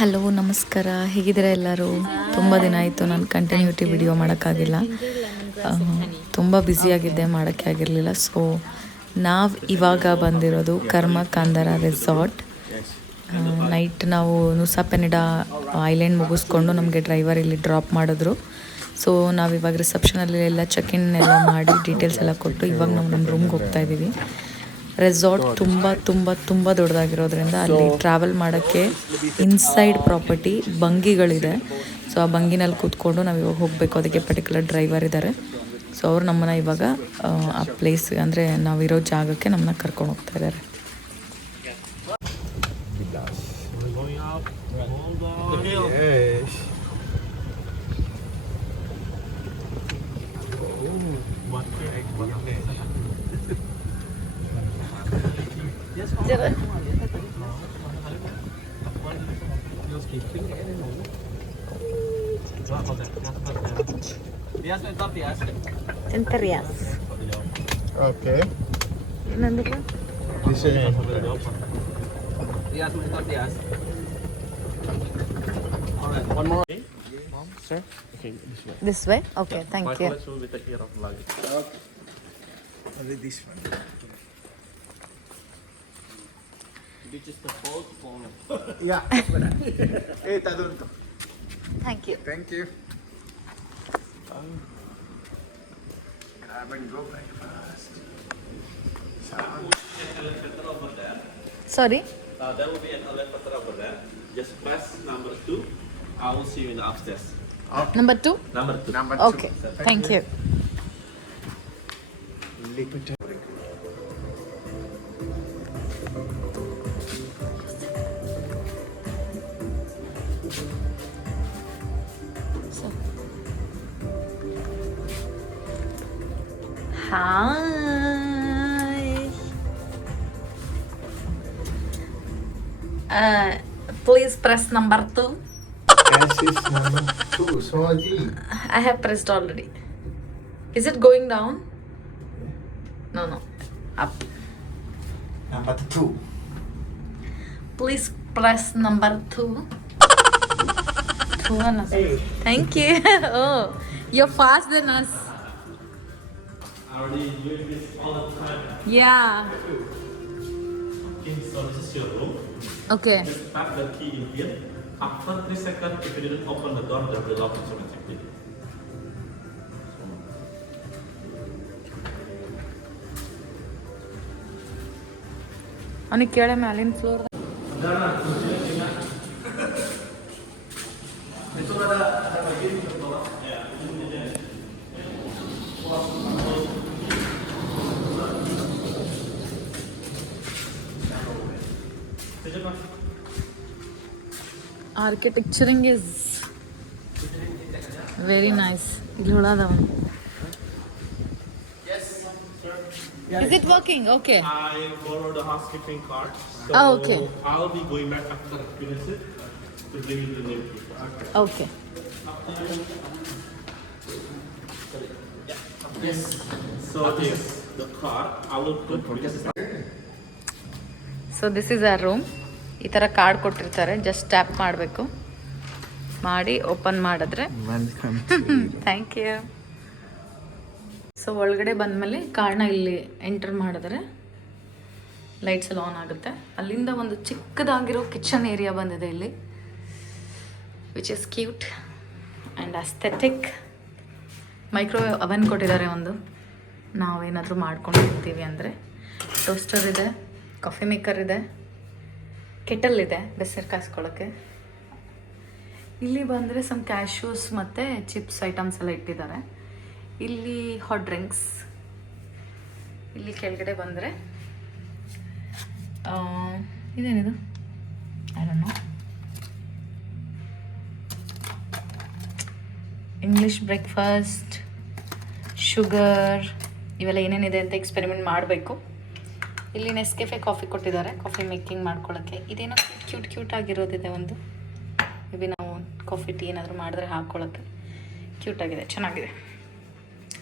Hello ನಮಸ್ಕಾರ, ಹೇಗಿದ್ದೀರಾ ಎಲ್ಲರೂ? ತುಂಬ ದಿನ ಆಯಿತು ನಾನು ಕಂಟಿನ್ಯೂಟಿ ವಿಡಿಯೋ ಮಾಡೋಕ್ಕಾಗಿಲ್ಲ. ತುಂಬ ಬ್ಯುಸಿಯಾಗಿದ್ದೆ, ಮಾಡೋಕ್ಕೆ ಆಗಿರಲಿಲ್ಲ. ಸೊ ನಾವು ಇವಾಗ ಬಂದಿರೋದು ಕರ್ಮ ಕಾಂದಾರ ರೆಸಾರ್ಟ್. ನೈಟ್ ನಾವು ನುಸಾ ಪೆನಿಡಾ ಐಲ್ಯಾಂಡ್ ಮುಗಿಸ್ಕೊಂಡು ನಮಗೆ ಡ್ರೈವರ್ ಇಲ್ಲಿ ಡ್ರಾಪ್ ಮಾಡಿದ್ರು. ಸೊ ನಾವಿವಾಗ ರಿಸೆಪ್ಷನಲ್ಲಿ ಎಲ್ಲ ಚೆಕ್ ಇನ್ ಎಲ್ಲ ಮಾಡಿ ಡೀಟೇಲ್ಸ್ ಎಲ್ಲ ಕೊಟ್ಟು ಇವಾಗ ನಾವು ನಮ್ಮ ರೂಮ್ಗೆ ಹೋಗ್ತಾ ಇದ್ದೀವಿ. ರೆಸಾರ್ಟ್ ತುಂಬ ತುಂಬ ತುಂಬ ದೊಡ್ಡದಾಗಿರೋದ್ರಿಂದ ಅಲ್ಲಿ ಟ್ರಾವೆಲ್ ಮಾಡೋಕ್ಕೆ ಇನ್ಸೈಡ್ ಪ್ರಾಪರ್ಟಿ ಬಂಗಿಗಳಿದೆ. ಸೊ ಆ ಬಂಗಿನಲ್ಲಿ ಕೂತ್ಕೊಂಡು ನಾವು ಇವಾಗ ಹೋಗಬೇಕು. ಅದಕ್ಕೆ ಪರ್ಟಿಕ್ಯುಲರ್ ಡ್ರೈವರ್ ಇದ್ದಾರೆ. ಸೊ ಅವ್ರು ನಮ್ಮನ್ನು ಇವಾಗ ಆ ಪ್ಲೇಸ್ ಅಂದರೆ ನಾವಿರೋ ಜಾಗಕ್ಕೆ ನಮ್ಮನ್ನ ಕರ್ಕೊಂಡು ಹೋಗ್ತಾ ಇದ್ದಾರೆ. Enterias. Okay. ಏನಂದ್ರೆ This is one more. Mom, sir. Okay, this way. this way? Okay, thank you. Collection will be taken care of luggage. Okay. Only this one. This is the fourth phone. Yeah. Hey, Tadunto. Thank you. Thank you. Grab and go breakfast. Sorry? There will be an elevator over there. Just press number 2. I will see you in the upstairs. Number 2? Number 2. Number 2. Okay, thank you. Liquid. Hi. Please press number 2. This is number 2. Soji. I have pressed already. Is it going down? No, up. Number 2. Please press number 2. Thank you. Oh, you're faster than us. I already doing this all the time. Yeah. Okay, so this is your room. Okay. Just tap the key in here. After 3 seconds, if you didn't open the door, they will lock automatically. ಅವನಿಗೆ ಕೇಳ ಮ್ಯಾಲಿನ floor. Architecturing is very nice. ಇಲ್ಲಿ ಹುಳದವ. Is it working? Okay. I borrowed the housekeeping card. So Oh, okay. I'll be going back after I finish it to bring you the new key. Okay. Yes. So this is the card. I will put because it's so this is our room. ಈ ಥರ card ಕೊಟ್ಟಿರ್ತಾರೆ, just tap ಮಾಡಬೇಕು, ಮಾಡಿ open ಮಾಡಿದ್ರೆ Welcome. Thank you. So ಒಳಗಡೆ ಬಂದಮೇಲೆ ಕಾರ್ಡ್ನ ಇಲ್ಲಿ ಎಂಟರ್ ಮಾಡಿದ್ರೆ ಲೈಟ್ಸ್ ಎಲ್ಲ ಆನ್ ಆಗುತ್ತೆ. ಅಲ್ಲಿಂದ ಒಂದು ಚಿಕ್ಕದಾಗಿರೋ ಕಿಚನ್ ಏರಿಯಾ ಬಂದಿದೆ ಇಲ್ಲಿ, which is cute and aesthetic. Microwave oven ಕೊಟ್ಟಿದ್ದಾರೆ ಒಂದು, ನಾವೇನಾದರೂ ಮಾಡ್ಕೊಂಡು ಹೋಗ್ತೀವಿ ಅಂದರೆ. ಟೋಸ್ಟರ್ ಇದೆ, ಕಾಫಿ ಮೇಕರ್ ಇದೆ, ಕೆಟಲ್ ಇದೆ ಬೆಸ್ನೀರು ಕಾಯಿಸ್ಕೊಳ್ಳೋಕ್ಕೆ. ಇಲ್ಲಿ ಬಂದರೆ ಸಮ್ ಕ್ಯಾಶ್ಯೂಸ್ ಮತ್ತು ಚಿಪ್ಸ್ ಐಟಮ್ಸ್ ಎಲ್ಲ ಇಟ್ಟಿದ್ದಾರೆ. ಇಲ್ಲಿ ಹಾಟ್ ಡ್ರಿಂಕ್ಸ್. ಇಲ್ಲಿ ಕೆಳಗಡೆ ಬಂದರೆ ಇದೇನಿದು I don't know, English breakfast, sugar, ಇವೆಲ್ಲ ಏನೇನಿದೆ ಅಂತ ಎಕ್ಸ್ಪೆರಿಮೆಂಟ್ ಮಾಡಬೇಕು. ಇಲ್ಲಿ ನೆಸ್ಕೆಫೆ ಕಾಫಿ ಕೊಟ್ಟಿದ್ದಾರೆ ಕಾಫಿ ಮೇಕಿಂಗ್ ಮಾಡ್ಕೊಳ್ಳೋಕ್ಕೆ. ಇದೇನೋ ಕ್ಯೂಟ್ ಆಗಿರೋದಿದೆ ಒಂದು, ಮೇ ಬಿ ನಾವು ಕಾಫಿ ಟೀ ಏನಾದರೂ ಮಾಡಿದ್ರೆ ಹಾಕ್ಕೊಳ್ಳೋಕ್ಕೆ ಕ್ಯೂಟಾಗಿದೆ, ಚೆನ್ನಾಗಿದೆ.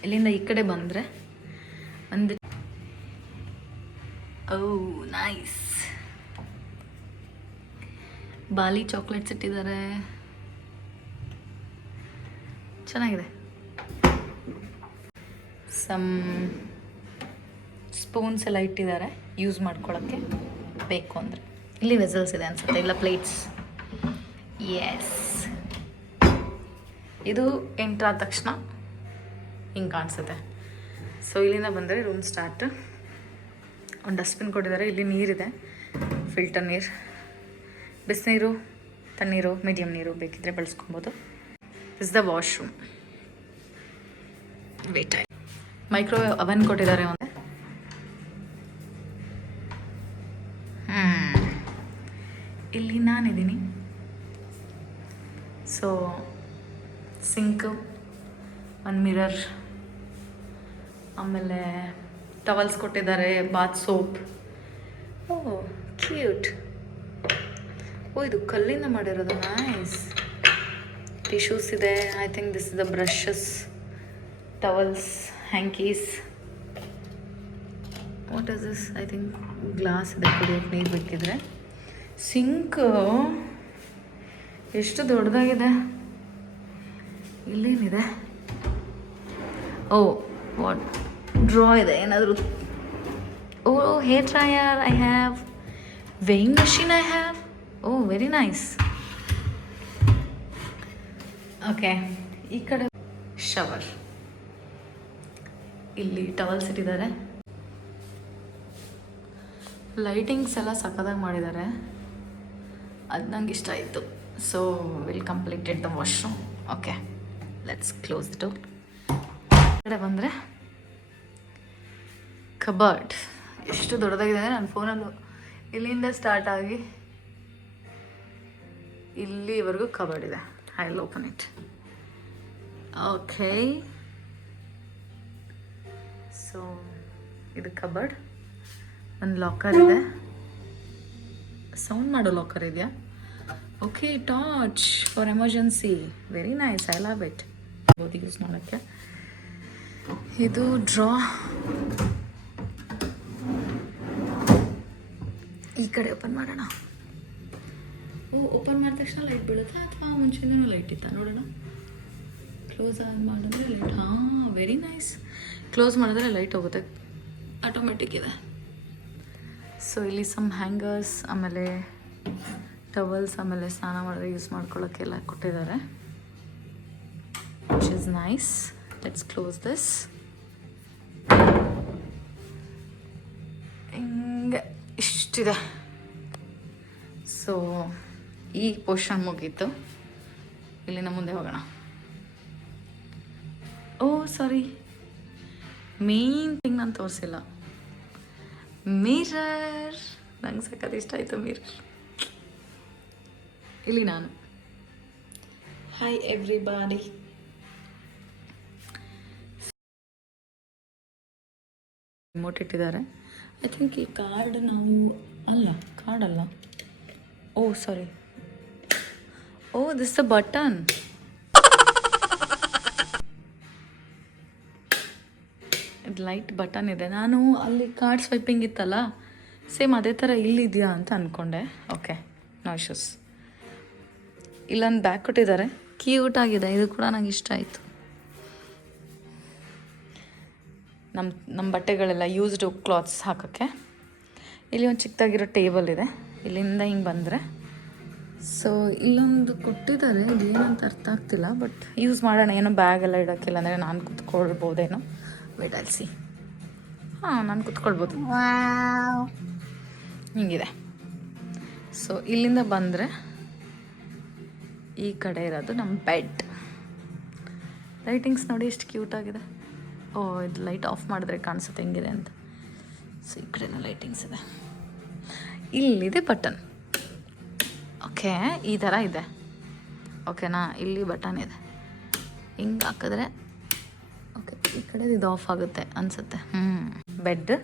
ಇಲ್ಲಿಂದ ಈ ಕಡೆ ಬಂದರೆ ಒಂದು ನೈಸ್ ಬಾಲಿ ಚಾಕ್ಲೇಟ್ಸ್ ಇಟ್ಟಿದ್ದಾರೆ, ಚೆನ್ನಾಗಿದೆ. ಸಮ್ ಸ್ಪೂನ್ಸ್ ಎಲ್ಲ ಇಟ್ಟಿದ್ದಾರೆ ಯೂಸ್ ಮಾಡ್ಕೊಳ್ಳೋಕ್ಕೆ ಬೇಕು ಅಂದರೆ. ಇಲ್ಲಿ ವೆಸಲ್ಸ್ ಇದೆ ಅನ್ಸುತ್ತೆ, ಇಲ್ಲ ಪ್ಲೇಟ್ಸ್. ಎಸ್, ಇದು ಎಂಟ್ರ್ ಆದ ತಕ್ಷಣ ಹಿಂಗೆ ಕಾಣಿಸುತ್ತೆ. ಸೊ ಇಲ್ಲಿಂದ ಬಂದರೆ ರೂಮ್ ಸ್ಟಾರ್ಟ್. ಒಂದು ಡಸ್ಟ್ಬಿನ್ ಕೊಟ್ಟಿದ್ದಾರೆ, ಇಲ್ಲಿ ನೀರಿದೆ, ಫಿಲ್ಟರ್ ನೀರು, ಬಿಸಿನೀರು, ತಣ್ಣೀರು, ಮೀಡಿಯಮ್ ನೀರು ಬೇಕಿದ್ರೆ ಬಳಸ್ಕೊಬೋದು. Is the washroom. ವೇಟ್ ಆಯ್ತು. ಮೈಕ್ರೋವೇವ್ ಅವನ್ ಕೊಟ್ಟಿದ್ದಾರೆ ಒಂದು. ಇಲ್ಲಿ ನಾನಿದ್ದೀನಿ. ಸೊ ಸಿಂಕು, ಒಂದು ಮಿರರ್, ಆಮೇಲೆ ಟವಲ್ಸ್ ಕೊಟ್ಟಿದ್ದಾರೆ, bath soap. Oh cute. Oh ಇದು ಕಲ್ಲಿಂದ ಮಾಡಿರೋದು, ನೈಸ್. ಟಿಶ್ಯೂಸ್ ಇದೆ. I think this is the brushes, towels, hankies. What is this? I think glass ಇದೆ, ಕುಡಿಯೋಕ್ಕೆ ನೀರು ಬೇಕಿದ್ರೆ. ಸಿಂಕ್ ಎಷ್ಟು ದೊಡ್ಡದಾಗಿದೆ. ಇಲ್ಲೇನಿದೆ? ಓ ವಾಟ್, ಡ್ರಾ ಇದೆ ಏನಾದರೂ. Oh hair dryer I have, weighing machine I have. Oh very nice. Okay, ಈ ಕಡೆ ಶವರ್. ಇಲ್ಲಿ ಟವಲ್ಸ್ ಇಟ್ಟಿದ್ದಾರೆ. ಲೈಟಿಂಗ್ಸ್ ಎಲ್ಲ ಸಕ್ಕದಾಗಿ ಮಾಡಿದ್ದಾರೆ, ಅದು ನಂಗೆ ಇಷ್ಟ ಆಯಿತು. So will completed the washroom. Okay, let's close the door. ಕಡೆ ಬಂದರೆ ಕಬರ್ಡ್ ಎಷ್ಟು ದೊಡ್ಡದಾಗಿದೆ ಅಂದರೆ ನನ್ನ ಫೋನಲ್ಲೂ ಇಲ್ಲಿಂದ ಸ್ಟಾರ್ಟ್ ಆಗಿ ಇಲ್ಲಿವರೆಗೂ ಕಬರ್ಡ್ ಇದೆ. I will open it. Okay, so ಇದು ಕಬರ್ಡ್. ಒಂದು ಲಾಕರ್ ಇದೆ, ಸೌಂಡ್ ಮಾಡೋ ಲಾಕರ್ ಇದೆಯಾ? Okay, torch for emergency. Very nice, I love it. ಬೋದು ಯೂಸ್ ಮಾಡೋಕ್ಕೆ. ಇದು ಡ್ರಾ. ಈ ಕಡೆ ಓಪನ್ ಮಾಡೋಣ. ಓ, ಓಪನ್ ಮಾಡಿದ ತಕ್ಷಣ ಲೈಟ್ ಬೀಳುತ್ತಾ ಅಥವಾ ಮುಂಚೆನೂ ಲೈಟ್ ಇತ್ತಾ ನೋಡೋಣ. ಕ್ಲೋಸ್ ಆಗಿ ಮಾಡಿದ್ರೆ ಲೈಟ್. ಹಾಂ, ವೆರಿ ನೈಸ್. ಕ್ಲೋಸ್ ಮಾಡಿದ್ರೆ ಲೈಟ್ ಹೋಗುತ್ತೆ, ಆಟೋಮೆಟಿಕ್ ಇದೆ. ಸೊ ಇಲ್ಲಿ ಸಮ್ ಹ್ಯಾಂಗರ್ಸ್, ಆಮೇಲೆ ಟವಲ್ಸ್, ಆಮೇಲೆ ಸ್ನಾನ ಮಾಡಿದ್ರೆ ಯೂಸ್ ಮಾಡ್ಕೊಳ್ಳೋಕ್ಕೆಲ್ಲ ಕೊಟ್ಟಿದ್ದಾರೆ, which is nice. Let's close this. ಹಿಂಗೆ ಇಷ್ಟಿದೆ. ಸೊ ಈ ಪೋರ್ಷನ್ ಮುಗೀತು. ಇಲ್ಲಿನ ಮುಂದೆ ಹೋಗೋಣ. ಓ ಸಾರಿ, ಮೇನ್ ಥಿಂಗ್ ನಾನು ತೋರಿಸಿಲ್ಲ, ಮಿರರ್. ನಂಗೆ ಸಖತ್ ಇಷ್ಟ ಆಯಿತು ಮಿರರ್. ಇಲ್ಲಿ ನಾನು, ಹಾಯ್ ಎವ್ರಿಬಾಡಿ. ರಿಮೋಟ್ ಇಟ್ಟಿದ್ದಾರೆ. ಐ ಥಿಂಕ್ ಈ ಕಾರ್ಡ್ ನಾವು ಅಲ್ಲ, ಕಾರ್ಡ್ ಅಲ್ಲ. ಓ ಸಾರಿ, ಓ ದಿಸ್ ದ ಬಟನ್. ಇದು ಲೈಟ್ ಬಟನ್ ಇದೆ. ನಾನು ಅಲ್ಲಿ ಕಾರ್ಡ್ ಸ್ವೈಪಿಂಗ್ ಇತ್ತಲ್ಲ, ಸೇಮ್ ಅದೇ ಥರ ಇಲ್ಲಿದೆಯಾ ಅಂತ ಅಂದ್ಕೊಂಡೆ. Okay, no issues. ಇಲ್ಲೊಂದು ಬ್ಯಾಗ್ ಕೊಟ್ಟಿದ್ದಾರೆ, ಕ್ಯೂಟ್ ಆಗಿದೆ. ಇದು ಕೂಡ ನಂಗೆ ಇಷ್ಟ ಆಯಿತು. ನಮ್ಮ ಬಟ್ಟೆಗಳೆಲ್ಲ ಯೂಸ್ಡ್ ಕ್ಲಾತ್ಸ್ ಹಾಕೋಕ್ಕೆ. ಇಲ್ಲಿ ಒಂದು ಚಿಕ್ಕದಾಗಿರೋ ಟೇಬಲ್ ಇದೆ. ಇಲ್ಲಿಂದ ಹಿಂಗೆ ಬಂದರೆ, ಸೊ ಇಲ್ಲೊಂದು ಕೊಟ್ಟಿದ್ದಾರೆ, ಇದೇನಂತ ಅರ್ಥ ಆಗ್ತಿಲ್ಲ, ಬಟ್ ಯೂಸ್ ಮಾಡೋಣ. ಏನೋ ಬ್ಯಾಗ್ ಎಲ್ಲ ಇಡೋಕ್ಕಿಲ್ಲ ಅಂದರೆ ನಾನು ಕುತ್ಕೊಳ್ಬೋದೇನೋ. Wait I'll C. ಹಾಂ, ನಾನು ಕುತ್ಕೊಳ್ಬೋದು. ಹಿಂಗಿದೆ. ಸೊ ಇಲ್ಲಿಂದ ಬಂದರೆ ಈ ಕಡೆ ಇರೋದು ನಮ್ಮ ಬೆಡ್. ಲೈಟಿಂಗ್ಸ್ ನೋಡಿ ಎಷ್ಟು ಕ್ಯೂಟಾಗಿದೆ. ಓ, ಇದು ಲೈಟ್ ಆಫ್ ಮಾಡಿದ್ರೆ ಕಾಣಿಸುತ್ತೆ ಹೆಂಗಿದೆ ಅಂತ. ಸೊ ಈ ಕಡೆನೂ ಲೈಟಿಂಗ್ಸ್ ಇದೆ. ಇಲ್ಲಿದೆ ಬಟನ್. ಓಕೆ, ಈ ಥರ ಇದೆ. ಓಕೆನಾ, ಇಲ್ಲಿ ಬಟನ್ ಇದೆ. ಹಿಂಗೆ ಹಾಕಿದ್ರೆ ಓಕೆ, ಈ ಕಡೆ ಇದು ಆಫ್ ಆಗುತ್ತೆ ಅನಿಸುತ್ತೆ. ಬೆಡ್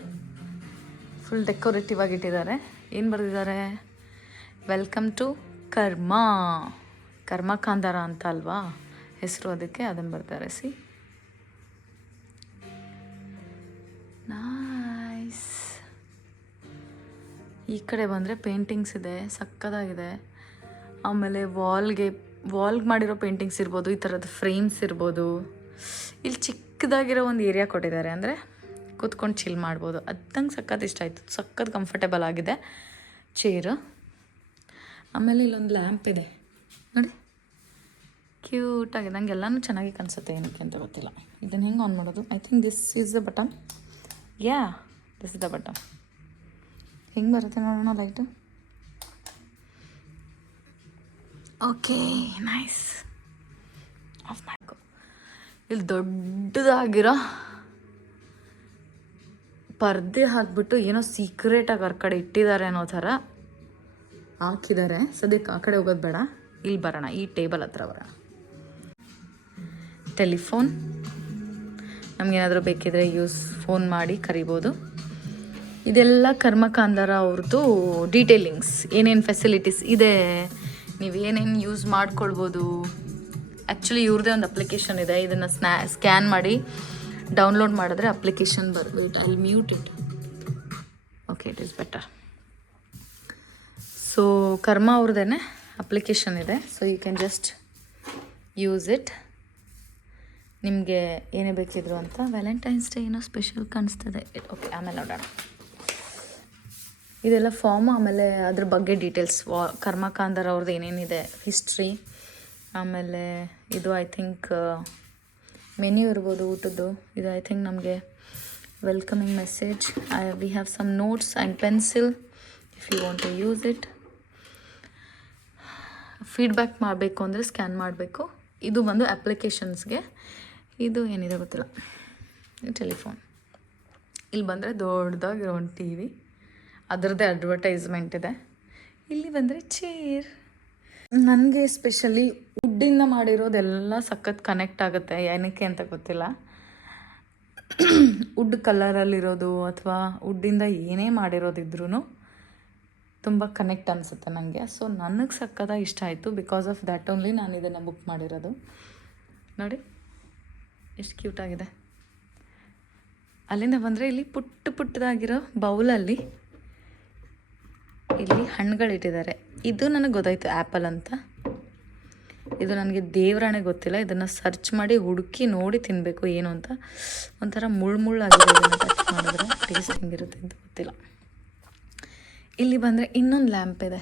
ಫುಲ್ ಡೆಕೋರೇಟಿವ್ ಆಗಿಟ್ಟಿದ್ದಾರೆ. ಏನು ಬರೆದಿದ್ದಾರೆ? ವೆಲ್ಕಮ್ ಟು ಕರ್ಮಕಾಂಧಾರ ಅಂತ ಅಲ್ವಾ ಹೆಸರು, ಅದಕ್ಕೆ ಅದನ್ನು ಬರ್ತಾರೆ. C, nice. ಈ ಕಡೆ ಬಂದರೆ ಪೇಂಟಿಂಗ್ಸ್ ಇದೆ, ಸಕ್ಕದಾಗಿದೆ. ಆಮೇಲೆ ವಾಲ್ಗೆ ಮಾಡಿರೋ ಪೇಂಟಿಂಗ್ಸ್ ಇರ್ಬೋದು, ಈ ಥರದ ಫ್ರೇಮ್ಸ್ ಇರ್ಬೋದು. ಇಲ್ಲಿ ಚಿಕ್ಕದಾಗಿರೋ ಒಂದು ಏರಿಯಾ ಕೊಟ್ಟಿದ್ದಾರೆ, ಅಂದರೆ ಕೂತ್ಕೊಂಡು ಚಿಲ್ ಮಾಡ್ಬೋದು. ಅದಂಗೆ ಸಖತ್ ಇಷ್ಟ ಆಯಿತು, ಸಖತ್ ಕಂಫರ್ಟೇಬಲ್ ಆಗಿದೆ ಚೇರು. ಆಮೇಲೆ ಇಲ್ಲೊಂದು ಲ್ಯಾಂಪ್ ಇದೆ ನೋಡಿ, ಕ್ಯೂಟಾಗಿದೆ. ನಂಗೆ ಎಲ್ಲನೂ ಚೆನ್ನಾಗಿ ಕಾಣಿಸುತ್ತೆ, ಏನಕ್ಕೆ ಅಂತ ಗೊತ್ತಿಲ್ಲ. ಇದನ್ನು ಹೆಂಗೆ ಆನ್ ಮಾಡೋದು? I think this is the button. Yeah, this is the button. ಹೆಂಗೆ ಬರುತ್ತೆ ನೋಡೋಣ ಲೈಟು. Okay, nice. ಆಫ್ ಮಾಡ್ಕೊ. ಇಲ್ಲಿ ದೊಡ್ಡದಾಗಿರೋ ಪರ್ದೆ ಹಾಕ್ಬಿಟ್ಟು ಏನೋ ಸೀಕ್ರೆಟಾಗಿ ಅವ್ರ ಕಡೆ ಇಟ್ಟಿದ್ದಾರೆ ಅನ್ನೋ ಥರ ಹಾಕಿದ್ದಾರೆ. ಸದ್ಯಕ್ಕೆ ಆ ಕಡೆ ಹೋಗೋದು ಬೇಡ, ಇಲ್ಲಿ ಬರೋಣ, ಈ ಟೇಬಲ್ ಹತ್ರ ಬರೋಣ. ಟೆಲಿಫೋನ್, ನಮಗೇನಾದರೂ ಬೇಕಿದ್ರೆ ಫೋನ್ ಮಾಡಿ ಕರಿಬೋದು. ಇದೆಲ್ಲ ಕರ್ಮಕಾಂಡರ ಅವ್ರದ್ದು ಡೀಟೇಲಿಂಗ್ಸ್, ಏನೇನು ಫೆಸಿಲಿಟೀಸ್ ಇದೆ, ನೀವು ಏನೇನು ಯೂಸ್ ಮಾಡ್ಕೊಳ್ಬೋದು. ಆ್ಯಕ್ಚುಲಿ ಇವ್ರದ್ದೇ ಒಂದು ಅಪ್ಲಿಕೇಶನ್ ಇದೆ, ಇದನ್ನು ಸ್ಕ್ಯಾನ್ ಮಾಡಿ ಡೌನ್ಲೋಡ್ ಮಾಡಿದ್ರೆ application wait I mute it. Okay, it is better. So ಕರ್ಮ ಅವ್ರದ್ದೇ ಅಪ್ಲಿಕೇಶನ್ ಇದೆ, so you can just use it. ನಿಮಗೆ ಏನೇ ಬೇಕಿದ್ರು ಅಂತ. ವ್ಯಾಲೆಂಟೈನ್ಸ್ ಡೇ ಏನೋ ಸ್ಪೆಷಲ್ ಕಾಣಿಸ್ತದೆ. ಓಕೆ, ಆಮೇಲೆ ನೋಡೋಣ. ಇದೆಲ್ಲ ಫಾರ್ಮ್, ಆಮೇಲೆ ಅದ್ರ ಬಗ್ಗೆ ಡೀಟೇಲ್ಸ್, ಕರ್ಮಕಾಂಡರ್ ಅವ್ರದ್ದು ಏನೇನಿದೆ ಹಿಸ್ಟ್ರಿ. ಆಮೇಲೆ ಇದು ಐ ಥಿಂಕ್ ಮೆನ್ಯೂ ಇರ್ಬೋದು ಊಟದ್ದು. ಇದು ಐ ಥಿಂಕ್ ನಮಗೆ welcoming message. We have some notes and pencil if you want to use it. Feedback ಮಾಡಬೇಕು ಅಂದರೆ ಸ್ಕ್ಯಾನ್ ಮಾಡಬೇಕು. ಇದು ಬಂದು ಅಪ್ಲಿಕೇಶನ್ಸ್ಗೆ. ಇದು ಏನಿದೆ ಗೊತ್ತಿಲ್ಲ. ಟೆಲಿಫೋನ್. ಇಲ್ಲಿ ಬಂದರೆ ದೊಡ್ಡದಾಗಿರೋ ಒಂದು ಟಿ ವಿ, ಅದರದ್ದೇ ಅಡ್ವರ್ಟೈಸ್ಮೆಂಟ್ ಇದೆ. ಇಲ್ಲಿ ಬಂದರೆ ಚೇರ್. ನನಗೆ ಸ್ಪೆಷಲಿ ವುಡ್ಡಿಂದ ಮಾಡಿರೋದೆಲ್ಲ ಸಖತ್ ಕನೆಕ್ಟ್ ಆಗುತ್ತೆ, ಏನಕ್ಕೆ ಅಂತ ಗೊತ್ತಿಲ್ಲ. ವುಡ್ ಕಲರಲ್ಲಿರೋದು ಅಥವಾ ವುಡ್ಡಿಂದ ಏನೇ ಮಾಡಿರೋದಿದ್ರೂ ತುಂಬ ಕನೆಕ್ಟ್ ಅನಿಸುತ್ತೆ ನನಗೆ. ಸೊ ನನಗೆ ಸಕ್ಕತ್ತಾಗಿ ಇಷ್ಟ ಆಯಿತು. ಬಿಕಾಸ್ ಆಫ್ ದ್ಯಾಟ್ ಓನ್ಲಿ ನಾನು ಇದನ್ನು ಬುಕ್ ಮಾಡಿರೋದು. ನೋಡಿ ಎಷ್ಟು ಕ್ಯೂಟಾಗಿದೆ. ಅಲ್ಲಿಂದ ಬಂದರೆ ಇಲ್ಲಿ ಪುಟ್ಟದಾಗಿರೋ ಬೌಲಲ್ಲಿ ಇಲ್ಲಿ ಹಣ್ಣುಗಳಿಟ್ಟಿದ್ದಾರೆ. ಇದು ನನಗೆ ಗೊತ್ತಾಯಿತು ಆ್ಯಪಲ್ ಅಂತ. ಇದು ನನಗೆ ದೇವರಾಣೆ ಗೊತ್ತಿಲ್ಲ. ಇದನ್ನು ಸರ್ಚ್ ಮಾಡಿ ಹುಡುಕಿ ನೋಡಿ ತಿನ್ನಬೇಕು ಏನು ಅಂತ. ಒಂಥರ ಮುಳ್ಳಾಗಿದೆ, ಇದನ್ನು ಟಚ್ ಮಾಡಿದ್ರೆ ಟೇಸ್ಟ್ ಹೆಂಗಿರುತ್ತೆ ಅಂತ ಗೊತ್ತಿಲ್ಲ. ಇಲ್ಲಿ ಬಂದರೆ ಇನ್ನೊಂದು ಲ್ಯಾಂಪ್ ಇದೆ,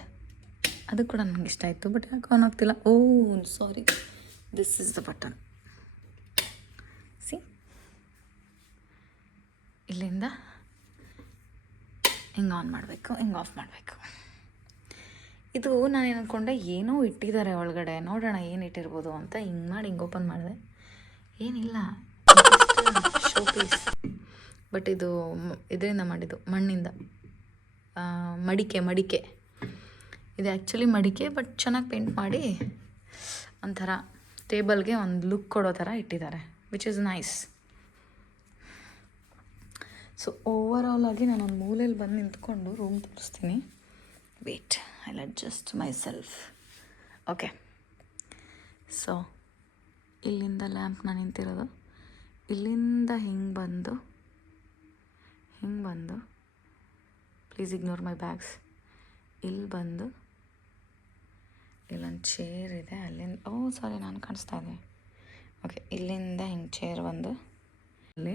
ಅದು ಕೂಡ ನನಗೆ ಇಷ್ಟ ಆಯಿತು. ಬಟ್ ಯಾಕೆ ಆನ್ ಆಗ್ತಿಲ್ಲ? Oh sorry, this is the button. See, ಇಲ್ಲಿಂದ ಹಿಂಗೆ ಆನ್ ಮಾಡಬೇಕು, ಹಿಂಗೆ ಆಫ್ ಮಾಡಬೇಕು. ಇದು ನಾನೇನು ಅಂದ್ಕೊಂಡೆ ಏನೋ ಇಟ್ಟಿದ್ದಾರೆ ಒಳಗಡೆ, ನೋಡೋಣ ಏನು ಇಟ್ಟಿರ್ಬೋದು ಅಂತ. ಹಿಂಗೆ ಮಾಡಿ ಹಿಂಗೆ ಓಪನ್ ಮಾಡಿದೆ, ಏನಿಲ್ಲ, ಶೋ ಪೀಸ್. ಬಟ್ ಇದು ಇದರಿಂದ ಮಾಡಿದ್ದು, ಮಣ್ಣಿಂದ. ಮಡಿಕೆ ಇದು ಆ್ಯಕ್ಚುಲಿ ಮಡಿಕೆ, ಬಟ್ ಚೆನ್ನಾಗಿ ಪೇಂಟ್ ಮಾಡಿ ಒಂಥರ ಟೇಬಲ್ಗೆ ಒಂದು ಲುಕ್ ಕೊಡೋ ಥರ ಇಟ್ಟಿದ್ದಾರೆ, which is nice. So overall ಆಗಿ ನಾನು ಒಂದು ಮೂಲೆಯಲ್ಲಿ ಬಂದು ನಿಂತ್ಕೊಂಡು ರೂಮ್ ತೋರಿಸ್ತೀನಿ. Wait, I adjust myself. Okay, so ಇಲ್ಲಿಂದ ಲ್ಯಾಂಪ್ ನಾನು ನಿಂತಿರೋದು, ಇಲ್ಲಿಂದ ಹಿಂಗೆ ಬಂದು ಪ್ಲೀಸ್ ಇಗ್ನೋರ್ ಮೈ ಬ್ಯಾಗ್ಸ್. ಇಲ್ಲಿ ಬಂದು ಇಲ್ಲೊಂದು ಚೇರ್ ಇದೆ, ಅಲ್ಲಿಂದ ಸಾರಿ ನಾನು ಕಾಣಿಸ್ತಾ ಇದ್ದೀನಿ. ಓಕೆ, ಇಲ್ಲಿಂದ ಹಿಂಗೆ ಚೇರ್ ಬಂದು ಅಲ್ಲಿ.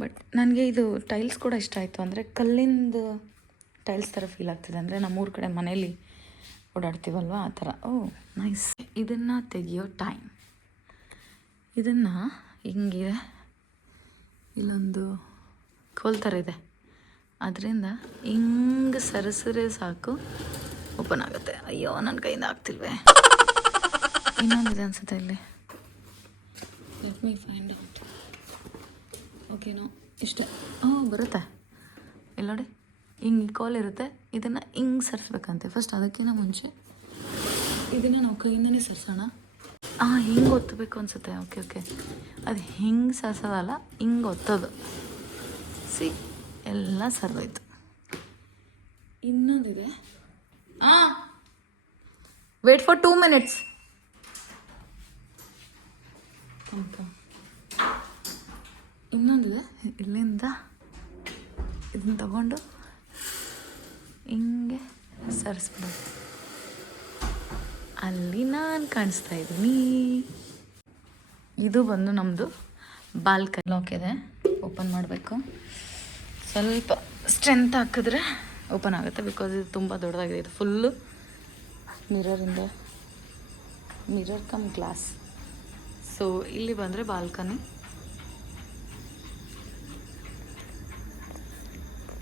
ಬಟ್ ನನಗೆ ಇದು ಟೈಲ್ಸ್ ಕೂಡ ಇಷ್ಟ ಆಯಿತು. ಅಂದರೆ ಕಲ್ಲಿಂದು ಟೈಲ್ಸ್ ಥರ ಫೀಲ್ ಆಗ್ತಿದೆ. ಅಂದರೆ ನಮ್ಮೂರ ಕಡೆ ಮನೇಲಿ ಓಡಾಡ್ತೀವಲ್ವ ಆ ಥರ. ನೈಸ್. ಇದನ್ನು ತೆಗಿಯೋ ಟೈಮ್, ಇದನ್ನು ಹಿಂಗಿದೆ, ಇಲ್ಲೊಂದು ಕೋಲ್ ಥರ ಇದೆ, ಅದರಿಂದ ಹಿಂಗೆ ಸರಿಸರೆ ಸಾಕು ಓಪನ್ ಆಗುತ್ತೆ. ಅಯ್ಯೋ, ನನ್ನ ಕೈಯಿಂದ ಆಗ್ತಿಲ್ವೇ. ಇನ್ನೊಂದಿದೆ ಅನಿಸುತ್ತೆ ಇಲ್ಲಿ. Let me find out. ಓಕೆನೋ, ಇಷ್ಟೇ. ಬರುತ್ತೆ ಇಲ್ಲಿ ನೋಡಿ, ಹಿಂಗೆ ಕೋಲ್ ಇರುತ್ತೆ. ಇದನ್ನು ಹಿಂಗೆ ಸರಿಸ್ಬೇಕಂತೆ ಫಸ್ಟ್. ಅದಕ್ಕಿಂತ ಮುಂಚೆ ಇದನ್ನು ನಾವು ಕೈಯಿಂದನೇ ಸರಿಸೋಣ. ಹಿಂಗೆ ಒತ್ತಬೇಕು ಅನಿಸುತ್ತೆ. ಓಕೆ, ಅದು ಹಿಂಗೆ ಸರಿಸೋದಲ್ಲ, ಹಿಂಗೆ ಒತ್ತೋದು. ಸಿ, ಎಲ್ಲ ಸರ್ವೋಯ್ತು. ಇನ್ನೊಂದಿದೆ, ವೇಟ್ ಫಾರ್ 2 minutes. ಇನ್ನೊಂದಿದೆ, ಇಲ್ಲಿಂದ ಇದನ್ನ ತಗೊಂಡು ಹಿಂಗೆ ಸರಿಸ್ಬಿಡೋದು. ಅಲ್ಲಿ ನಾನು ಕಾಣಿಸ್ತಾ ಇದ್ದೀನಿ. ಇದು ಬಂದು ನಮ್ಮದು ಬಾಲ್ಕನಿ. ಲಾಕ್ ಇದೆ, ಓಪನ್ ಮಾಡಬೇಕು. ಸ್ವಲ್ಪ ಸ್ಟ್ರೆಂತ್ ಹಾಕಿದ್ರೆ ಓಪನ್ ಆಗುತ್ತೆ, ಬಿಕಾಸ್ ಇದು ತುಂಬ ದೊಡ್ಡದಾಗಿದೆ. ಇದು full mirror come glass. So ಇಲ್ಲಿ ಬಂದರೆ ಬಾಲ್ಕನಿ.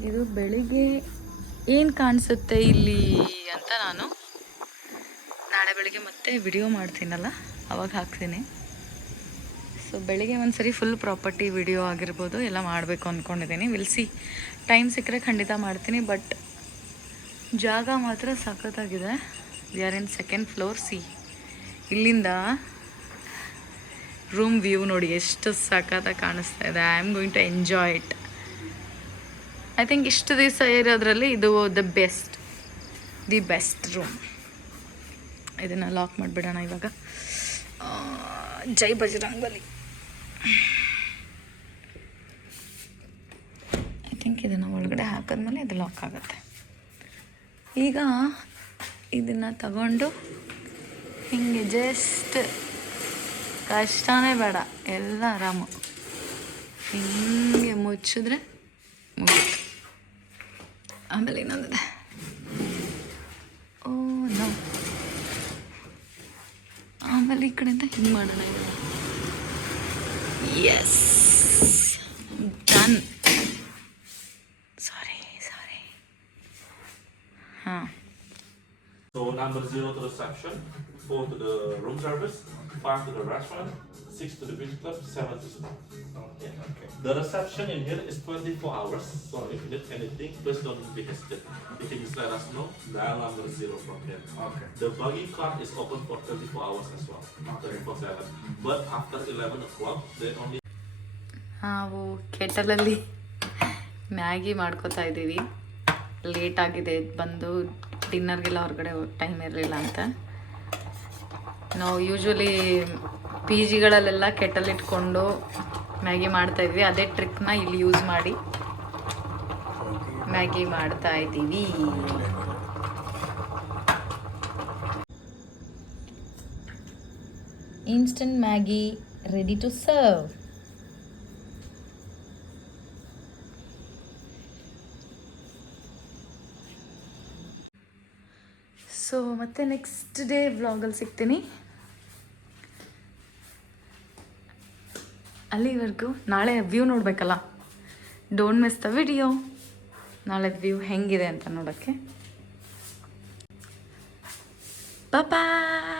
ಇದು ಬೆಳಿಗ್ಗೆ ಏನು ಕಾಣಿಸುತ್ತೆ ಇಲ್ಲಿ ಅಂತ ನಾನು ನಾಳೆ ಬೆಳಿಗ್ಗೆ ಮತ್ತೆ ವಿಡಿಯೋ ಮಾಡ್ತೀನಲ್ಲ ಅವಾಗ ಹಾಕ್ತೀನಿ. ಸೊ ಬೆಳಿಗ್ಗೆ ಒಂದ್ಸರಿ ಫುಲ್ ಪ್ರಾಪರ್ಟಿ ವಿಡಿಯೋ ಆಗಿರ್ಬೋದು ಎಲ್ಲ ಮಾಡಬೇಕು ಅಂದ್ಕೊಂಡಿದ್ದೀನಿ. ವಿಲ್ಸಿ ಟೈಮ್ ಸಿಕ್ಕರೆ ಖಂಡಿತ ಮಾಡ್ತೀನಿ. ಬಟ್ ಜಾಗ ಮಾತ್ರ ಸಖತ್ತಾಗಿದೆ. We are in 2nd floor. See ಇಲ್ಲಿಂದ ರೂಮ್ ವ್ಯೂ ನೋಡಿ ಎಷ್ಟು ಸಖತ್ತಾಗಿ ಕಾಣಿಸ್ತಾ ಇದೆ. I am going to enjoy it. I think ಇಷ್ಟು ದಿವಸ ಇರೋದ್ರಲ್ಲಿ ಇದು ದಿ ಬೆಸ್ಟ್ ರೂಮ್. ಇದನ್ನು ಲಾಕ್ ಮಾಡಿಬಿಡೋಣ ಇವಾಗ. ಜೈ ಬಜರಂಗಬಲಿ. ಐ ಥಿಂಕ್ ಇದನ್ನು ಒಳಗಡೆ ಹಾಕಿದ್ಮೇಲೆ ಇದು ಲಾಕ್ ಆಗುತ್ತೆ. ಈಗ ಇದನ್ನು ತಗೊಂಡು ಹಿಂಗೆ ಜಸ್ಟ್ ಕಷ್ಟನೇ ಬೇಡ, ಎಲ್ಲ ಆರಾಮು. ಹಿಂಗೆ ಮುಚ್ಚಿದ್ರೆ ಮುಗಿತು. ಆಮೇಲೆ ಇನ್ನೊಂದಿದೆ. Oh no. ಆಮೇಲೆ ಈ ಕಡೆಯಿಂದ ಹಿಂಗೆ ಮಾಡೋಣ. Yes, done. ಸಾರಿ. ಹಾಂ. So number 0 to the reception, 4 to the room service, 5 to the restaurant, 6 to the beach club, 7 to spa. Okay. The reception in here is 24 hours. So if you need anything, please don't be hesitant. You can just let us know. Dial number 0 from here. Okay. The buggy cart is open for 24 hours as well, 24/7. But after 11 o'clock, they only. ನಾವು ಕೆಟಲಲ್ಲಿ Maggi ಮಾಡ್ಕೋತಾ ಇದ್ದೀವಿ. Late ಆಗಿದೆ ಬಂದು. ಡಿನ್ನರ್ಗೆಲ್ಲ ಹೊರಗಡೆ time ಇರಲಿಲ್ಲ ಅಂತ. ನಾವು usually P ಜಿಗಳಲ್ಲೆಲ್ಲ ಕೆಟಲ್ ಇಟ್ಕೊಂಡು ಮ್ಯಾಗಿ ಮಾಡ್ತಾಯಿದ್ವಿ. ಅದೇ ಟ್ರಿಕ್ನ ಇಲ್ಲಿ ಯೂಸ್ ಮಾಡಿ ಮ್ಯಾಗಿ ಮಾಡ್ತಾ ಇದ್ದೀವಿ. Instant Maggi ready to serve. So ಮತ್ತೆ ನೆಕ್ಸ್ಟ್ ಡೇ ವ್ಲಾಗಲ್ಲಿ ಸಿಗ್ತೀನಿ. ಅಲ್ಲಿವರೆಗೂ ನಾಳೆ ವ್ಯೂ ನೋಡಬೇಕಲ್ಲ, ಡೋಂಟ್ ಮಿಸ್ ದ ವಿಡಿಯೋ. ನಾಳೆ ವ್ಯೂ ಹೆಂಗಿದೆ ಅಂತ ನೋಡೋಕ್ಕೆ. ಬಾಯ್.